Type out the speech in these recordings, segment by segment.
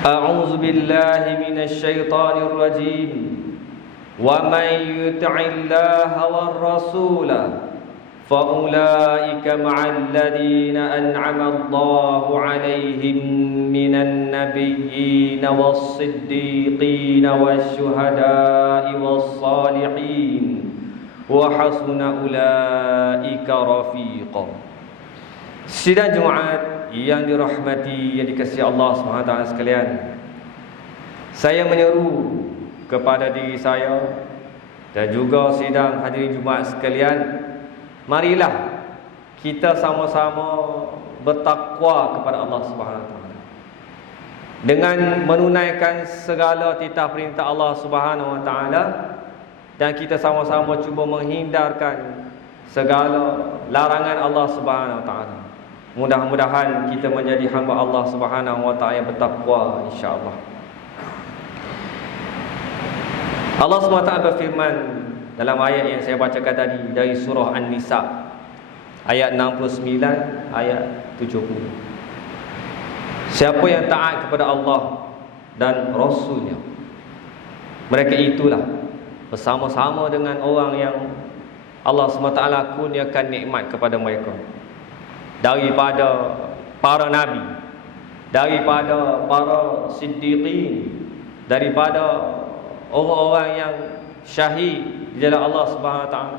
أعوذ بالله من الشيطان الرجيم ومن يطع الله والرسول فأولئك مع الذين أنعم الله عليهم من النبيين والصديقين والشهداء والصالحين وحسن أولئك رفيقا. Sidang Jumaat yang dirahmati, yang dikasihi Allah SWT sekalian, saya menyeru kepada diri saya dan juga sidang hadirin Jumaat sekalian, marilah kita sama-sama bertakwa kepada Allah SWT dengan menunaikan segala titah perintah Allah SWT, dan kita sama-sama cuba menghindarkan segala larangan Allah SWT. Mudah-mudahan kita menjadi hamba Allah Subhanahu wa taala yang bertakwa, insya-Allah. Allah SWT berfirman dalam ayat yang saya bacakan tadi dari surah An-Nisa ayat 69 ayat 70. Siapa yang taat kepada Allah dan Rasulnya, mereka itulah bersama-sama dengan orang yang Allah SWT kurniakan nikmat kepada mereka, daripada para nabi, daripada para siddiqin, daripada orang-orang yang syahid di jalan Allah Subhanahu wa taala,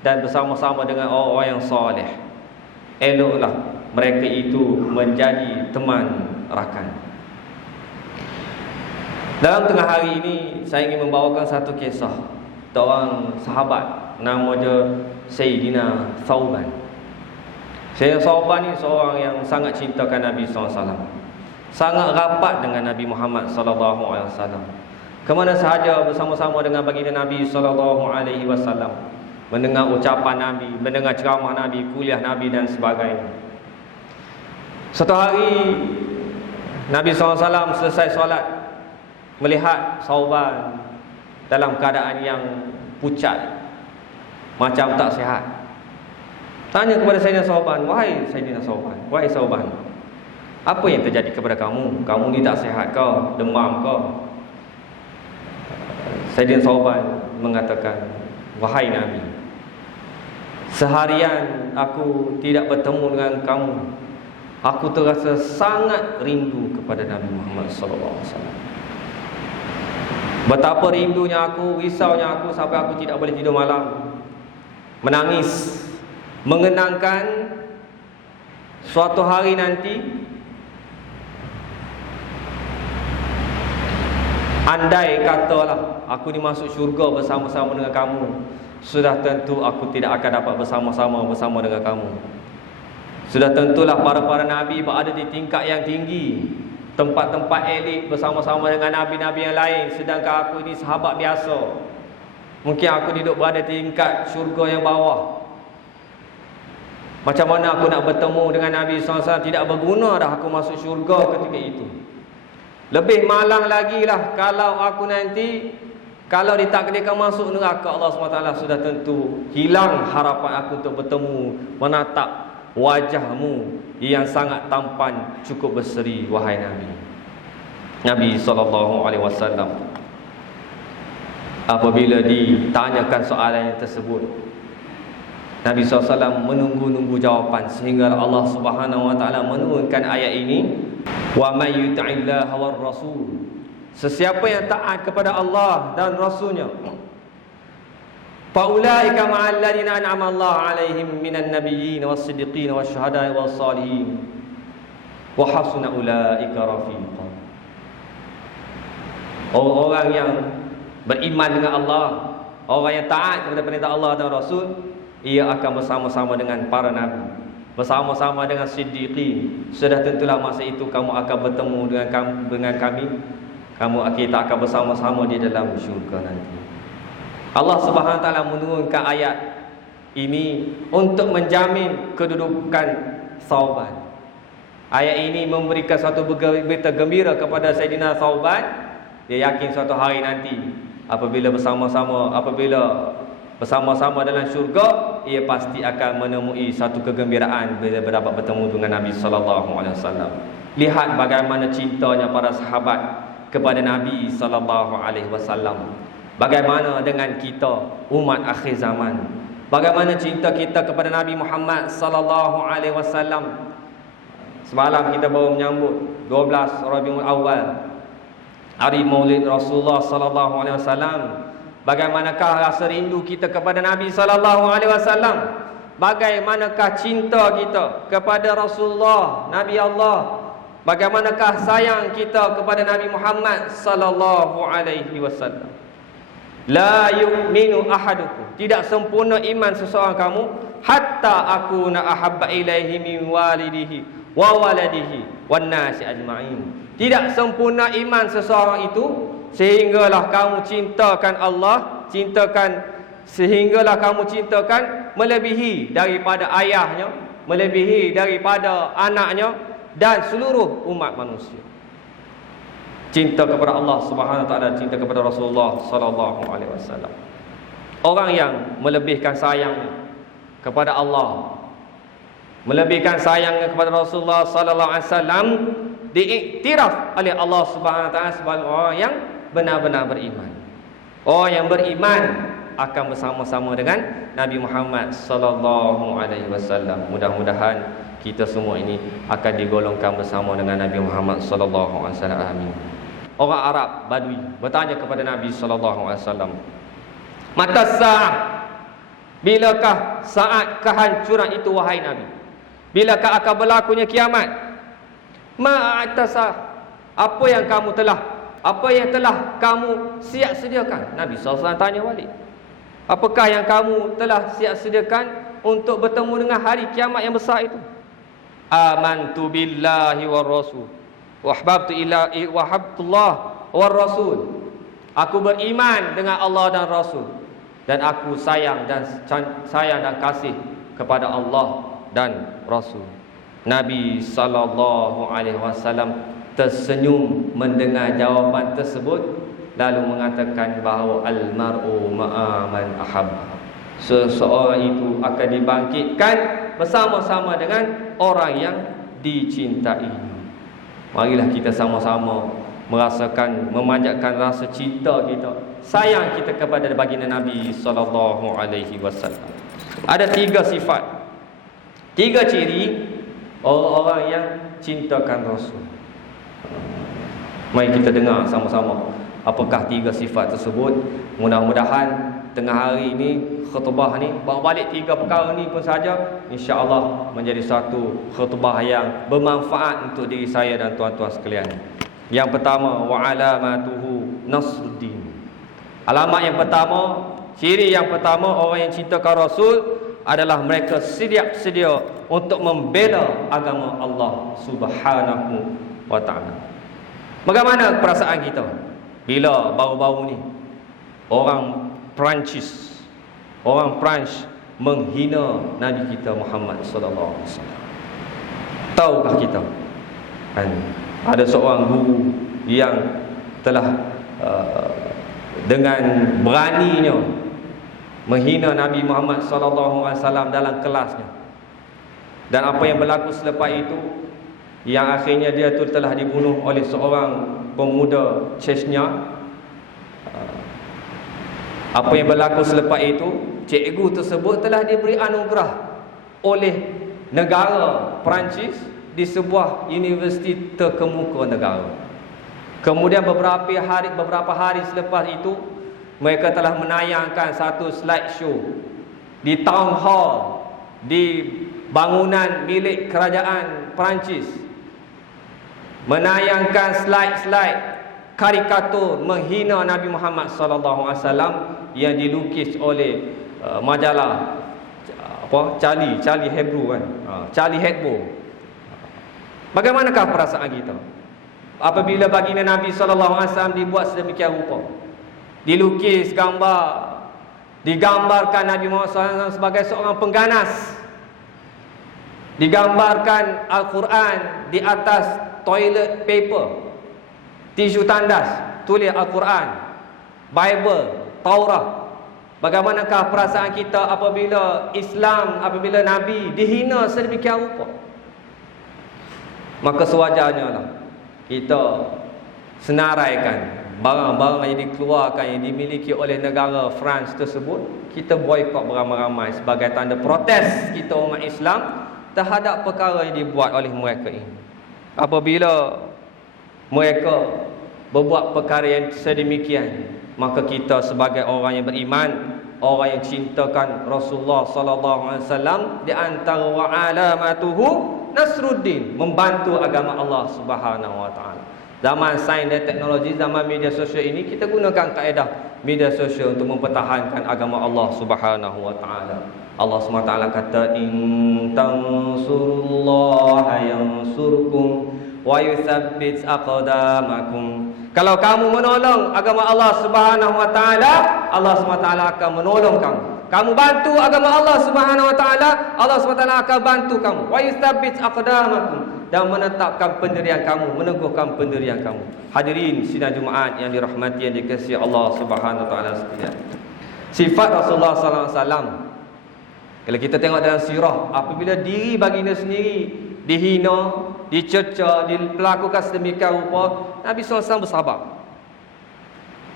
dan bersama-sama dengan orang-orang yang soleh. Eloklah mereka itu menjadi teman rakan. Dalam tengah hari ini saya ingin membawakan satu kisah seorang sahabat, nama dia Sayyidina Thawban. Sayyidina Thawban ni seorang yang sangat cintakan Nabi SAW, sangat rapat dengan Nabi Muhammad SAW. Kemana sahaja bersama-sama dengan baginda Nabi SAW, mendengar ucapan Nabi, mendengar ceramah Nabi, kuliah Nabi dan sebagainya. Satu hari Nabi SAW selesai solat, melihat Thawban dalam keadaan yang pucat, macam tak sihat. Tanya kepada Sayyidina Thawban, wahai Sayyidina Thawban, wahai Thawban, apa yang terjadi kepada kamu? Kamu ni tak sihat ke? Demam ke? Sayyidina Thawban mengatakan, wahai Nabi, seharian aku tidak bertemu dengan kamu. Aku terasa sangat rindu kepada Nabi Muhammad SAW. Betapa rindunya aku, risaunya aku, sampai aku tidak boleh tidur malam, menangis, mengenangkan suatu hari nanti, andai katalah aku dimasuk syurga bersama-sama dengan kamu, sudah tentu aku tidak akan dapat bersama dengan kamu. Sudah tentulah para nabi berada di tingkat yang tinggi, tempat-tempat elit bersama-sama dengan nabi-nabi yang lain, sedangkan aku ini sahabat biasa. Mungkin aku duduk berada di tingkat syurga yang bawah. Macam mana aku nak bertemu dengan Nabi SAW? Tidak berguna dah aku masuk syurga ketika itu. Lebih malang lagi lah kalau aku nanti, kalau ditakdirkan masuk neraka Allah SWT, sudah tentu hilang harapan aku untuk bertemu, menatap wajahmu yang sangat tampan, cukup berseri, wahai Nabi. Nabi SAW apabila ditanyakan soalan yang tersebut, Nabi SAW menunggu jawapan, sehingga Allah Subhanahu wa taala menurunkan ayat ini, wa may yuti'illaha war rasul, sesiapa yang taat kepada Allah dan Rasulnya, fa ulaika ma'al ladzina an'ama Allah 'alaihim minan nabiyyin was-siddiqin wasyuhada'i was-salihin wa hasuna ulaika rafiqa. Orang-orang yang beriman dengan Allah, orang yang taat kepada perintah Allah dan Rasul, ia akan bersama-sama dengan para nabi, bersama-sama dengan siddiqin. Sudah tentulah masa itu kamu akan bertemu dengan kami. Kita akan bersama-sama di dalam syurga nanti. Allah Subhanahu wa taala menurunkan ayat ini untuk menjamin kedudukan Thawban. Ayat ini memberikan satu berita gembira kepada Sayyidina Thawban. Dia yakin suatu hari nanti apabila bersama-sama dalam syurga, ia pasti akan menemui satu kegembiraan bila berdapat bertemu dengan Nabi sallallahu alaihi wasallam. Lihat bagaimana cintanya para sahabat kepada Nabi sallallahu alaihi wasallam. Bagaimana dengan kita umat akhir zaman? Bagaimana cinta kita kepada Nabi Muhammad sallallahu alaihi wasallam? Semalam kita baru menyambut 12 Rabiul Awal, hari Maulid Rasulullah sallallahu alaihi wasallam. Bagaimanakah rasa rindu kita kepada Nabi sallallahu alaihi wasallam? Bagaimanakah cinta kita kepada Rasulullah, Nabi Allah? Bagaimanakah sayang kita kepada Nabi Muhammad sallallahu alaihi wasallam? La yu'minu ahadukum, tidak sempurna iman seseorang kamu hatta akuna ahabba ilaihi min walidihi wa waladihi wan nasi ajma'in. Tidak sempurna iman seseorang itu sehinggalah kamu cintakan Allah, sehinggalah kamu cintakan melebihi daripada ayahnya, melebihi daripada anaknya dan seluruh umat manusia. Cinta kepada Allah Subhanahu wa taala, cinta kepada Rasulullah sallallahu alaihi wasallam. Orang yang melebihkan sayangnya kepada Allah, melebihkan sayangnya kepada Rasulullah sallallahu alaihi wasallam, diiktiraf oleh Allah Subhanahu wa taala sebagai orang yang benar-benar beriman. Orang yang beriman akan bersama-sama dengan Nabi Muhammad sallallahu alaihi wasallam. Mudah-mudahan kita semua ini akan digolongkan bersama dengan Nabi Muhammad sallallahu alaihi wasallam. Amin. Orang Arab Badui bertanya kepada Nabi sallallahu alaihi wasallam, "Mata sa'ah?" Bilakah saat kehancuran itu wahai Nabi? Bilakah akan berlakunya kiamat? Ma'atasah, apa yang telah kamu siap sediakan? Nabi SAW tanya balik, apakah yang kamu telah siap sediakan untuk bertemu dengan hari kiamat yang besar itu? Amantu billahi war rasul wa habbatullah war rasul. Aku beriman dengan Allah dan Rasul, dan aku sayang dan kasih kepada Allah dan Rasul. Nabi sallallahu alaihi wasallam tersenyum mendengar jawapan tersebut, lalu mengatakan bahawa al-mar'u ma'a man ahabba. Seseorang itu akan dibangkitkan bersama-sama dengan orang yang dicintai. Marilah kita sama-sama merasakan, memanjatkan rasa cinta kita, sayang kita kepada baginda Nabi sallallahu alaihi wasallam. Ada 3 sifat, 3 ciri orang-orang yang cintakan Rasul. Mari kita dengar sama-sama apakah 3 sifat tersebut. Mudah-mudahan tengah hari ini khutbah ni bawa balik 3 perkara ni pun saja, insya-Allah menjadi satu khutbah yang bermanfaat untuk diri saya dan tuan-tuan sekalian. Yang pertama, wa alamatuhu nasruddin. Alamat yang pertama, ciri yang pertama orang yang cintakan Rasul adalah mereka sedia untuk membela agama Allah Subhanahu wa taala. Bagaimana perasaan kita bila baru-baru ni orang Perancis menghina Nabi kita Muhammad sallallahu alaihi wasallam? Tahukah kita kan ada seorang guru yang telah dengan beraninya menghina Nabi Muhammad sallallahu alaihi wasallam dalam kelasnya. Dan apa yang berlaku selepas itu, yang akhirnya dia tu telah dibunuh oleh seorang pemuda Chechnya. Apa yang berlaku selepas itu, cikgu tersebut telah diberi anugerah oleh negara Perancis di sebuah universiti terkemuka negara. Kemudian beberapa hari selepas itu, mereka telah menayangkan satu slide show di town hall di bangunan milik kerajaan Perancis, menayangkan slide-slide karikatur menghina Nabi Muhammad sallallahu alaihi wasallam yang dilukis oleh majalah Charlie Hebdo kan. Charlie Hebdo. Bagaimanakah perasaan kita apabila baginda Nabi sallallahu alaihi wasallam dibuat sedemikian rupa? Dilukis gambar, digambarkan Nabi Muhammad SAW sebagai seorang pengganas, digambarkan Al-Quran di atas toilet paper, tisu tandas, tulis Al-Quran, Bible, Taurat. Bagaimanakah perasaan kita apabila Islam, apabila Nabi dihina sedemikian rupa? Maka sewajarnya lah kita senaraikan barang-barang yang dikeluarkan, yang dimiliki oleh negara France tersebut, kita boikot beramai-ramai sebagai tanda protes kita umat Islam terhadap perkara yang dibuat oleh mereka ini. Apabila mereka berbuat perkara yang sedemikian, maka kita sebagai orang yang beriman, orang yang cintakan Rasulullah sallallahu alaihi wasallam, di antara wa alamatuhu nasruddin, membantu agama Allah Subhanahu wa taala. Zaman sains dan teknologi, zaman media sosial ini, kita gunakan kaedah media sosial untuk mempertahankan agama Allah Subhanahu wa taala. Allah SWT kata, in tansurullaha yansurkum wa yuthabbit aqdamakum. Kalau kamu menolong agama Allah Subhanahu wa taala, Allah SWT akan menolong kamu. Kamu bantu agama Allah Subhanahu wa taala, Allah SWT akan bantu kamu. Wa yuthabbit aqdamakum, dan menetapkan pendirian kamu, meneguhkan pendirian kamu. Hadirin sidang Jumaat yang dirahmati, yang dikasihi Allah Subhanahu wa taala sekalian. Sifat Rasulullah sallallahu alaihi wasallam, kalau kita tengok dalam sirah, apabila diri baginda sendiri dihina, dicerca, dilakukan sedemikian rupa, Nabi SAW bersabar.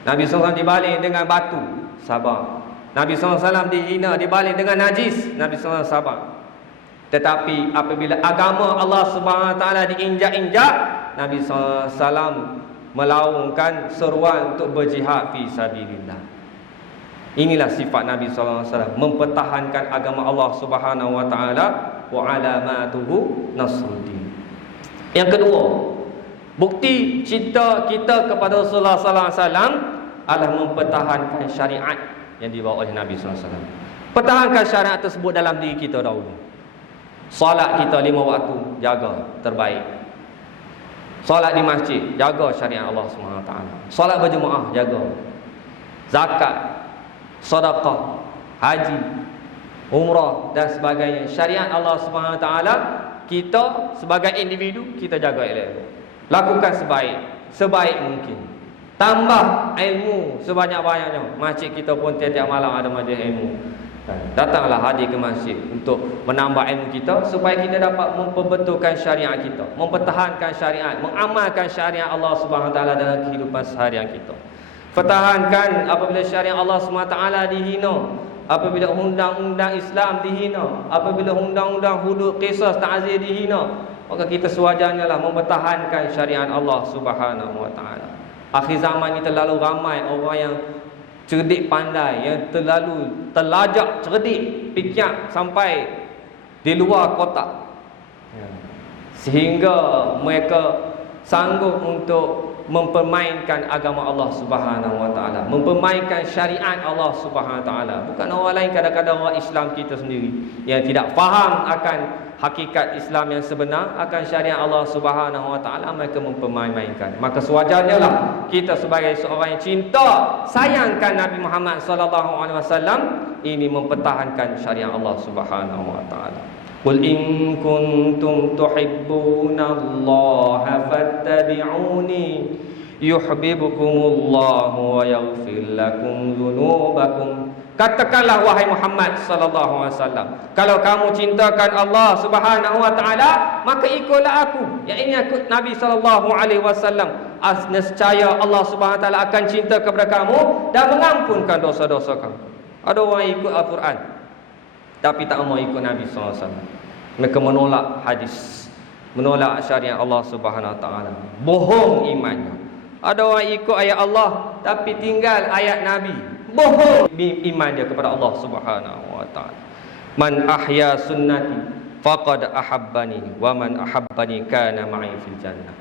Nabi SAW dibaling dengan batu, sabar. Nabi SAW dihina, dibaling dengan najis, Nabi SAW sabar. Tetapi apabila agama Allah Subhanahu wa taala diinjak-injak, Nabi SAW melaungkan seruan untuk berjihad fi sabilillah. Inilah sifat Nabi SAW, mempertahankan agama Allah Subhanahu wa taala, wa alamatuhu nasruddin. Yang kedua, bukti cinta kita kepada Rasulullah sallallahu alaihi wasallam adalah mempertahankan syariat yang dibawa oleh Nabi sallallahu alaihi wasallam. Pertahankan syariat tersebut dalam diri kita dahulu. Solat kita 5 waktu, jaga, terbaik. Solat di masjid, jaga syariat Allah Subhanahu wa taala. Solat berjemaah, jaga. Zakat, sedekah, haji, umrah dan sebagainya, syariat Allah Subhanahu wa taala, kita sebagai individu kita jaga elok. Lakukan sebaik mungkin. Tambah ilmu sebanyak-banyaknya. Masjid kita pun tiap-tiap malam ada majlis ilmu. Datanglah hadir ke masjid untuk menambah ilmu kita, supaya kita dapat memperbetulkan syariat kita, mempertahankan syariat, mengamalkan syariat Allah Subhanahu wa taala dalam kehidupan seharian kita. Pertahankan apabila syariat Allah SWT dihina, apabila undang-undang Islam dihina, apabila undang-undang hudud qisas ta'zir dihina, maka kita sewajarnya lah mempertahankan syariat Allah Subhanahu wa taala. Akhir zaman ini terlalu ramai orang yang cerdik pandai, yang terlalu terlajak cerdik, fikir sampai di luar kotak, sehingga mereka sanggup untuk mempermainkan agama Allah Subhanahu wa taala, mempermainkan syariat Allah Subhanahu wa taala. Bukan orang lain, kadang-kadang orang Islam kita sendiri yang tidak faham akan hakikat Islam yang sebenar, akan syariat Allah Subhanahu wa taala, mereka mempermainkan. Maka sewajarnya lah kita sebagai seorang yang cinta, sayangkan Nabi Muhammad sallallahu alaihi wasallam ini mempertahankan syariat Allah Subhanahu wa taala. Qul in kuntum tuhibbunallaha fattabi'uni yuhibbukumullahu wa yaghfir lakum dzunubakum. Katakanlah wahai Muhammad sallallahu alaihi wasallam, kalau kamu cintakan Allah Subhanahu wa taala, maka ikutlah aku. Yang ini ikut Nabi sallallahu alaihi wasallam. Nescaya Allah Subhanahu wa taala akan cinta kepada kamu dan mengampunkan dosa-dosa kamu. Ada orang ikut Al-Quran tapi tak mau ikut Nabi sallallahu alaihi wasallam. Mereka menolak hadis, menolak syariat Allah Subhanahu wa taala. Bohong imannya. Ada orang ikut ayat Allah tapi tinggal ayat Nabi. Bohong iman dia kepada Allah Subhanahu wa taala. Man ahya sunnati faqad ahabbani wa man ahabbani kana ma'i fil jannah.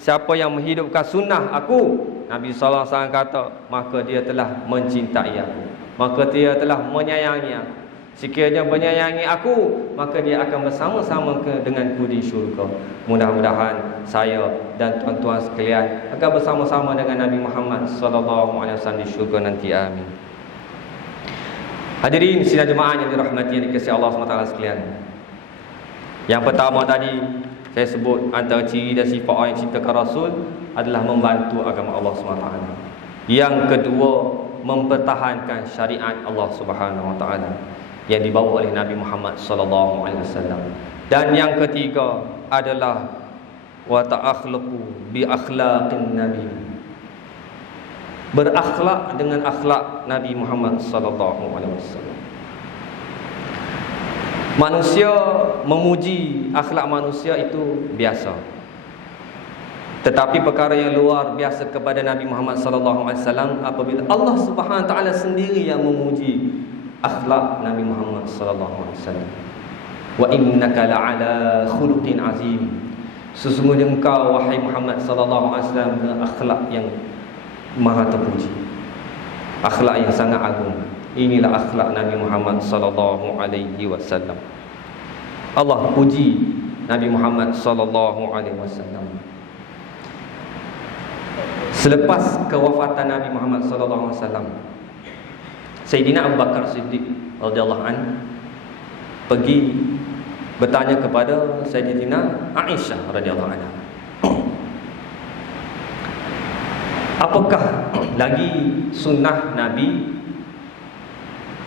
Siapa yang menghidupkan sunnah aku, Nabi sallallahu alaihi wasallam kata, maka dia telah mencintai aku, maka dia telah menyayangi aku. Sekiranya menyayangi aku, maka dia akan bersama-sama denganku di syurga. Mudah-mudahan saya dan tuan-tuan sekalian akan bersama-sama dengan Nabi Muhammad sallallahu alaihi wasallam di syurga nanti. Amin. Hadirin sidang jemaah yang dirahmati, yang dikasihi Allah SWT sekalian. Yang pertama tadi saya sebut, antara ciri dan sifat orang yang cintakan Rasul adalah membantu agama Allah SWT. Yang kedua, mempertahankan syariat Allah Subhanahu wa taala yang dibawa oleh Nabi Muhammad sallallahu alaihi wasallam. Dan yang ketiga adalah wa ta'akhlaqu bi akhlaqin nabi. Berakhlak dengan akhlak Nabi Muhammad sallallahu alaihi wasallam. Manusia memuji akhlak manusia itu biasa. Tetapi perkara yang luar biasa kepada Nabi Muhammad sallallahu alaihi wasallam apabila Allah Subhanahu wa taala sendiri yang memuji akhlak Nabi Muhammad sallallahu alaihi wasallam. Wa innaka la'ala khuluqin azim. Sesungguhnya engkau wahai Muhammad sallallahu alaihi wasallam dengan akhlak yang maha terpuji, akhlak yang sangat agung. Inilah akhlak Nabi Muhammad sallallahu alaihi wasallam. Allah puji Nabi Muhammad sallallahu alaihi wasallam. Selepas kewafatan Nabi Muhammad sallallahu alaihi wasallam, Sayyidina Abu Bakar Siddiq radhiyallahu anhu pergi bertanya kepada Sayyidina Aisyah radhiyallahu anha, apakah lagi sunnah Nabi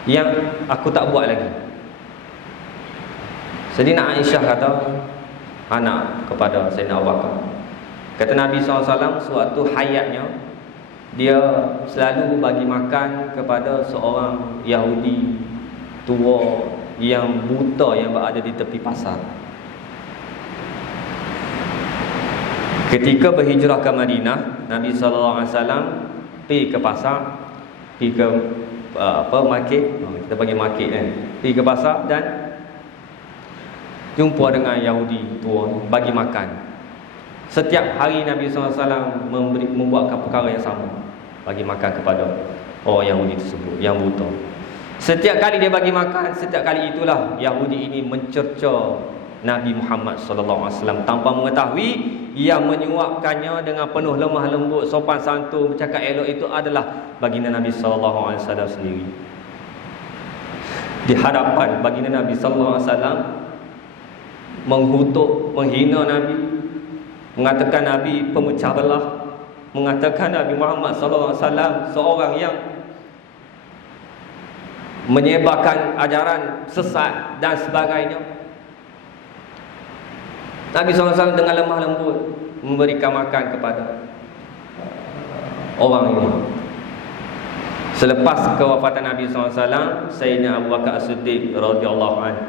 yang aku tak buat lagi? Sayyidina Aisyah kata anak kepada Sayyidina Abu Bakar, kata Nabi SAW suatu hayatnya dia selalu bagi makan kepada seorang Yahudi tua yang buta yang berada di tepi pasar. Ketika berhijrah ke Madinah, Nabi SAW pergi ke pasar, pergi ke market, kita panggil market kan, pergi ke pasar dan jumpa dengan Yahudi tua, bagi makan. Setiap hari Nabi SAW membuatkan perkara yang sama, bagi makan kepada orang Yahudi tersebut yang buta. Setiap kali dia bagi makan, setiap kali itulah Yahudi ini mencerca Nabi Muhammad SAW tanpa mengetahui yang menyuapkannya dengan penuh lemah lembut, sopan santun, bercakap elok itu adalah baginda Nabi SAW sendiri. Di hadapan baginda Nabi SAW mengutuk, menghina Nabi, mengatakan Nabi pemecah belah, mengatakan Nabi Muhammad SAW seorang yang menyebarkan ajaran sesat dan sebagainya. Nabi SAW dengan lemah lembut memberikan makan kepada orang ini. Selepas kewafatan Nabi SAW, Sayyidina Abu Bakar As-Siddiq radhiyallahu anhu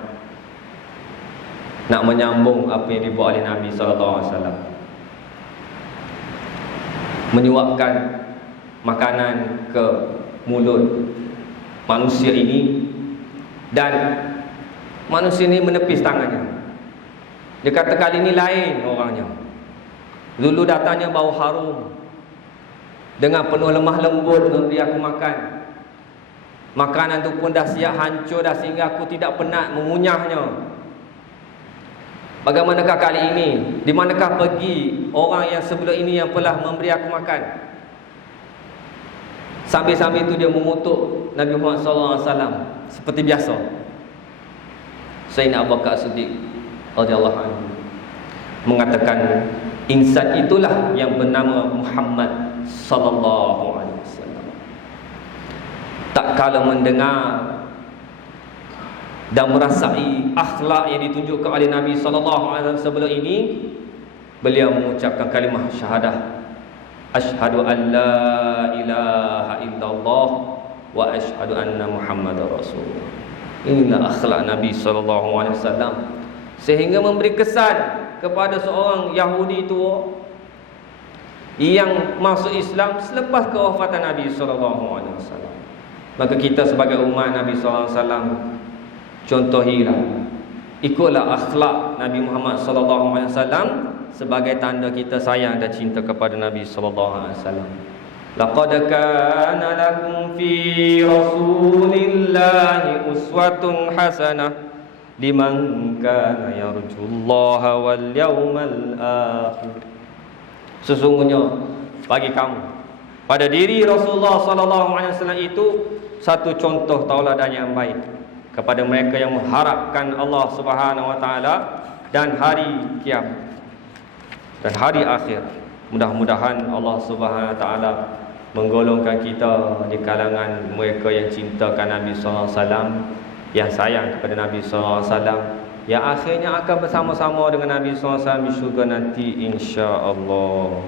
nak menyambung apa yang dibuat oleh Nabi SAW, menyuapkan makanan ke mulut manusia ini, dan manusia ini menepis tangannya. Dia kata kali ini lain orangnya. Dulu datangnya bau harum, dengan penuh lemah lembut memberi aku makan. Makanan itu pun dah siap hancur dah sehingga aku tidak penat mengunyahnya. Bagaimanakah kali ini? Di manakah pergi orang yang sebelum ini yang telah memberi aku makan? Sambil-sambil itu dia mengutuk Nabi Muhammad SAW seperti biasa. Sayyidina Abu Bakar Siddiq radhiyallahu anhu mengatakan, insan itulah yang bernama Muhammad sallallahu alaihi wasallam. Tak kala mendengar dan merasai akhlak yang ditunjukkan oleh Nabi sallallahu alaihi wasallam sebelum ini, beliau mengucapkan kalimah syahadah, asyhadu an la ilaha illallah wa asyhadu anna Muhammadar Rasulullah. Inilah akhlak Nabi sallallahu alaihi wasallam, sehingga memberi kesan kepada seorang Yahudi tua yang masuk Islam selepas kewafatan Nabi sallallahu alaihi wasallam. Maka kita sebagai umat Nabi sallallahu alaihi wasallam, contohilah, ikutlah akhlak Nabi Muhammad sallallahu alaihi wasallam sebagai tanda kita sayang dan cinta kepada Nabi sallallahu alaihi wasallam. Laqad kana lakum fi Rasulillahi uswatun hasanah liman kana yarjullaha wal yawmal akhir. Sesungguhnya bagi kamu pada diri Rasulullah sallallahu alaihi wasallam itu satu contoh tauladan yang baik kepada mereka yang mengharapkan Allah Subhanahu wa taala dan hari kiamat dan hari akhir. Mudah-mudahan Allah Subhanahu wa taala menggolongkan kita di kalangan mereka yang cintakan Nabi sallallahu alaihi wasallam, yang sayang kepada Nabi sallallahu alaihi wasallam, yang akhirnya akan bersama-sama dengan Nabi SAW di syurga nanti, insya-Allah.